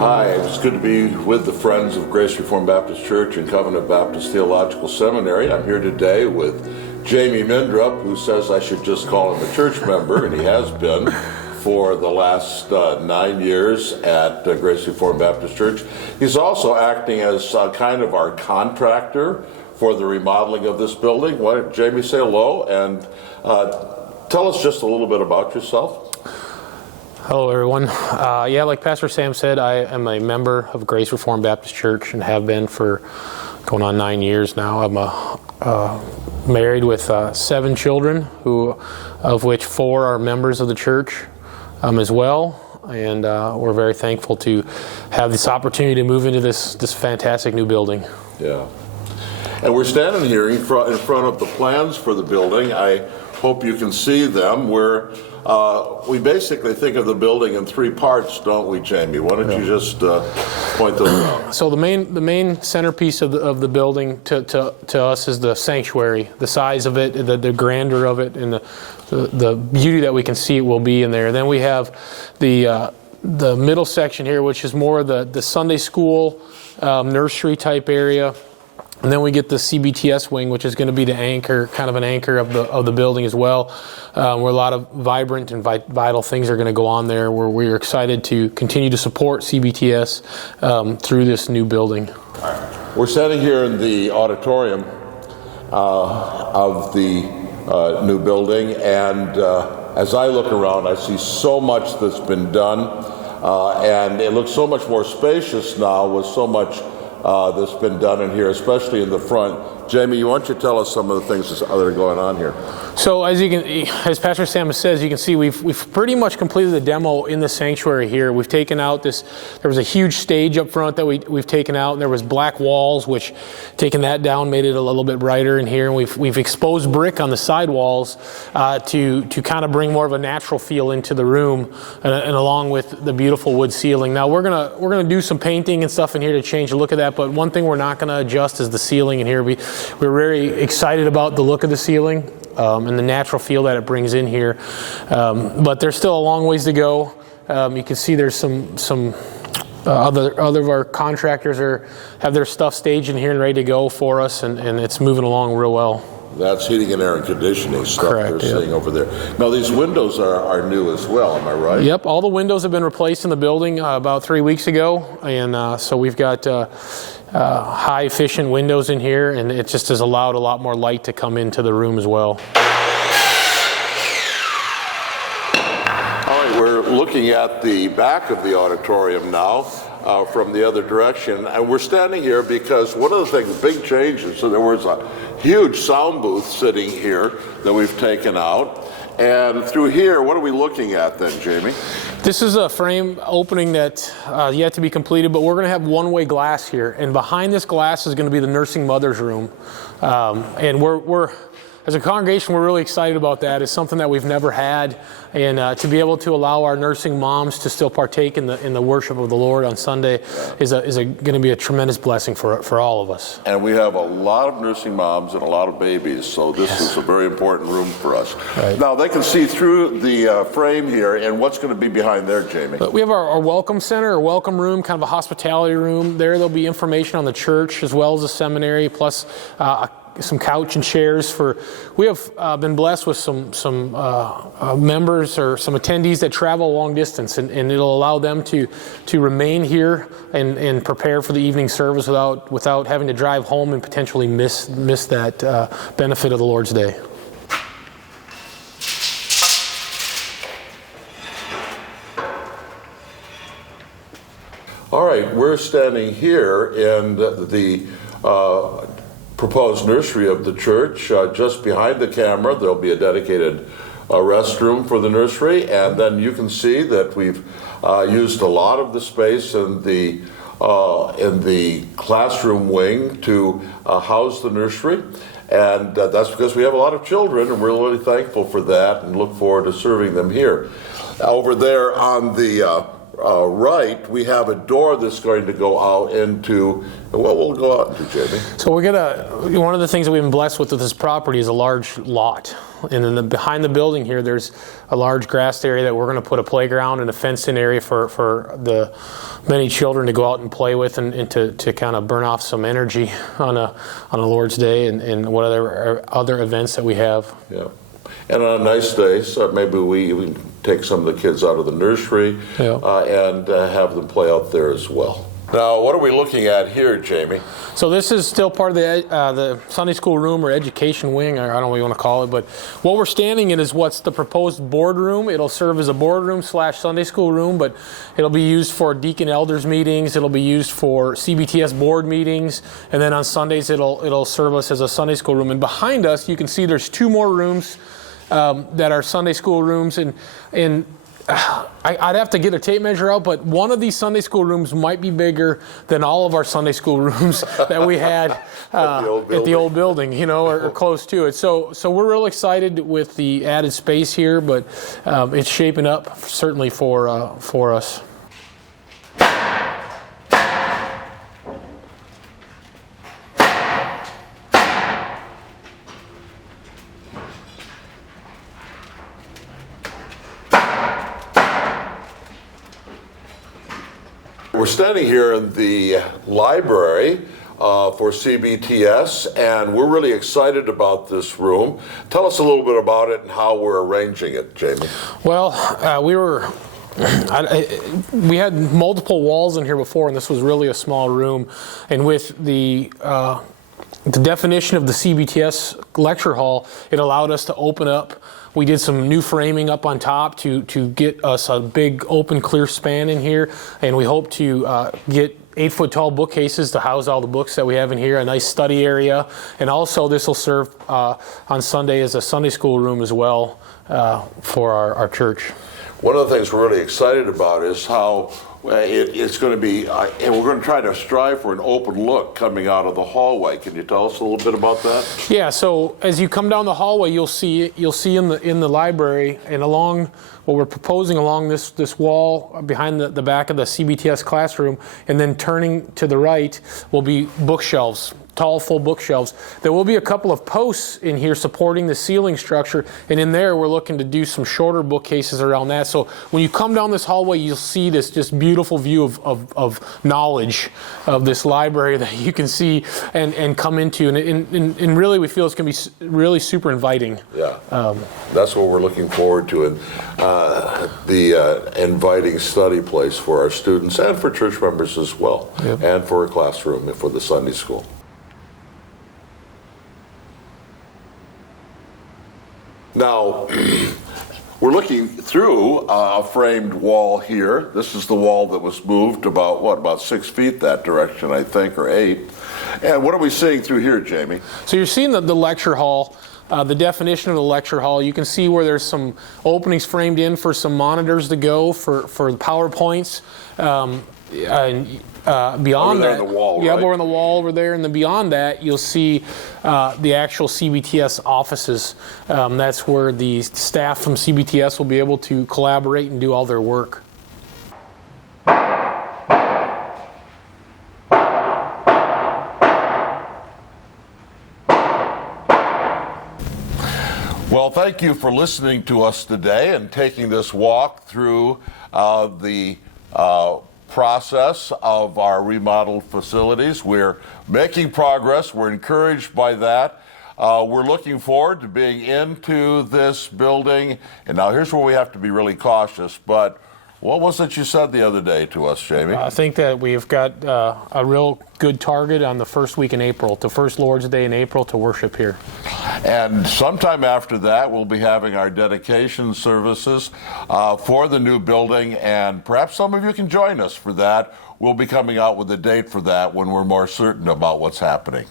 Hi, it's good to be with the Friends of Grace Reformed Baptist Church and Covenant Baptist Theological Seminary. I'm here today with Jamie Mindrup, who says I should just call him a church member, and he has been for the last 9 years at Grace Reformed Baptist Church. He's also acting as kind of our contractor for the remodeling of this building. Why don't Jamie say hello and tell us just a little bit about yourself. Hello, everyone. Like Pastor Sam said, I am a member of Grace Reformed Baptist Church and have been for going on 9 years now. I'm married with 7 children, of which 4 are members of the church as well. And we're very thankful to have this opportunity to move into this fantastic new building. Yeah. And we're standing here in front of the plans for the building. I hope you can see them. We basically think of the building in 3 parts, don't we, Jamie? Why don't you just point those out? So the main centerpiece of the building to us is the sanctuary, the size of it, the grandeur of it, and the beauty that we can see it will be in there. Then we have the middle section here, which is more the Sunday school nursery type area. And then we get the CBTS wing, which is going to be the anchor, kind of an anchor of the building as well, where a lot of vibrant and vital things are going to go on there, where we're excited to continue to support CBTS through this new building. We're standing here in the auditorium of the new building, and as I look around, I see so much that's been done, and it looks so much more spacious now with so much that's been done in here, especially in the front. Jamie, why don't you tell us some of the things that are going on here? So as Pastor Sam says, you can see we've pretty much completed the demo in the sanctuary here. We've taken out there was a huge stage up front that we've taken out, and there was black walls, which taking that down made it a little bit brighter in here. And we've exposed brick on the side walls to kind of bring more of a natural feel into the room, and along with the beautiful wood ceiling. Now we're gonna do some painting and stuff in here to change the look of that, but one thing we're not gonna adjust is the ceiling in here. We're very excited about the look of the ceiling and the natural feel that it brings in here. But there's still a long ways to go. You can see there's some other of our contractors have their stuff staged in here and ready to go for us, and it's moving along real well. That's heating and air conditioning stuff. Correct, they're seeing over there. Now these windows are new as well, am I right? Yep, all the windows have been replaced in the building about 3 weeks ago, and so we've got high efficient windows in here, and it just has allowed a lot more light to come into the room as well. All right, we're looking at the back of the auditorium now from the other direction, and we're standing here because one of the things, big changes, so there was a huge sound booth sitting here that we've taken out. And through here, what are we looking at then, Jamie? This is a frame opening that's yet to be completed, but we're going to have one-way glass here. And behind this glass is going to be the nursing mother's room. And we're as a congregation, we're really excited about that. It's something that we've never had. And to be able to allow our nursing moms to still partake in the worship of the Lord on Sunday is going to be a tremendous blessing for all of us. And we have a lot of nursing moms and a lot of babies, so this is a very important room for us. Right. Now, they can see through the frame here, and what's going to be behind there, Jamie? We have our welcome center, our welcome room, kind of a hospitality room. There'll be information on the church as well as the seminary, plus some couch and chairs we have been blessed with some members or some attendees that travel a long distance, and it'll allow them to remain here and prepare for the evening service without having to drive home and potentially miss that benefit of the Lord's day. All right, we're standing here in the proposed nursery of the church. Just behind the camera, there'll be a dedicated restroom for the nursery, and then you can see that we've used a lot of the space in the classroom wing to house the nursery, and that's because we have a lot of children, and we're really thankful for that and look forward to serving them here. Over there on the right, we have a door that's going to go out into, what will go out into, Jamie? So one of the things that we've been blessed with this property is a large lot. And then behind the building here, there's a large grassed area that we're going to put a playground and a fenced-in area for the many children to go out and play with and to kind of burn off some energy on a Lord's Day and whatever other events that we have. Yeah. And on a nice day, so maybe we even take some of the kids out of the nursery and have them play out there as well. Now, what are we looking at here, Jamie? So this is still part of the Sunday school room or education wing, or I don't know what you want to call it, but what we're standing in is what's the proposed boardroom. It'll serve as a boardroom / Sunday school room, but it'll be used for deacon elders meetings. It'll be used for CBTS board meetings, and then on Sundays it'll serve us as a Sunday school room. And behind us, you can see there's 2 more rooms that are Sunday school rooms, and I'd have to get a tape measure out, but one of these Sunday school rooms might be bigger than all of our Sunday school rooms that we had at the old building, or close to it. So we're real excited with the added space here, but it's shaping up certainly for us. We're standing here in the library for CBTS, and we're really excited about this room. Tell us a little bit about it and how we're arranging it, Jamie. Well, we had multiple walls in here before, and this was really a small room. And with the definition of the CBTS lecture hall, it allowed us to open up. We did some new framing up on top to get us a big open clear span in here, and we hope to get 8-foot tall bookcases to house all the books that we have in here, a nice study area, and also this will serve on Sunday as a Sunday school room as well for our church. One of the things we're really excited about is how it's going to be, and we're going to try to strive for an open look coming out of the hallway. Can you tell us a little bit about that? Yeah. So as you come down the hallway, you'll see in the library and along what we're proposing along this wall behind the back of the CBTS classroom, and then turning to the right will be bookshelves. Tall, full bookshelves. There will be a couple of posts in here supporting the ceiling structure, and in there we're looking to do some shorter bookcases around that. So when you come down this hallway, you'll see this just beautiful view of knowledge of this library that you can see and come into, and really we feel it's going to be really super inviting. Yeah, that's what we're looking forward to, and the inviting study place for our students and for church members as well, and for a classroom and for the Sunday school. Now, we're looking through a framed wall here. This is the wall that was moved about 6 feet that direction, I think, or 8. And what are we seeing through here, Jamie? So you're seeing the lecture hall, the definition of the lecture hall. You can see where there's some openings framed in for some monitors to go for the PowerPoints. Beyond over there that, on the wall, yeah, right? over on the wall over there, and then beyond that, you'll see the actual CBTS offices. That's where the staff from CBTS will be able to collaborate and do all their work. Well, thank you for listening to us today and taking this walk through the process of our remodeled facilities. We're making progress. We're encouraged by that. We're looking forward to being into this building. And now here's where we have to be really cautious. But what was it you said the other day to us, Jamie? I think that we've got a real good target on the first week in April, the first Lord's Day in April, to worship here. And sometime after that, we'll be having our dedication services for the new building, and perhaps some of you can join us for that. We'll be coming out with a date for that when we're more certain about what's happening.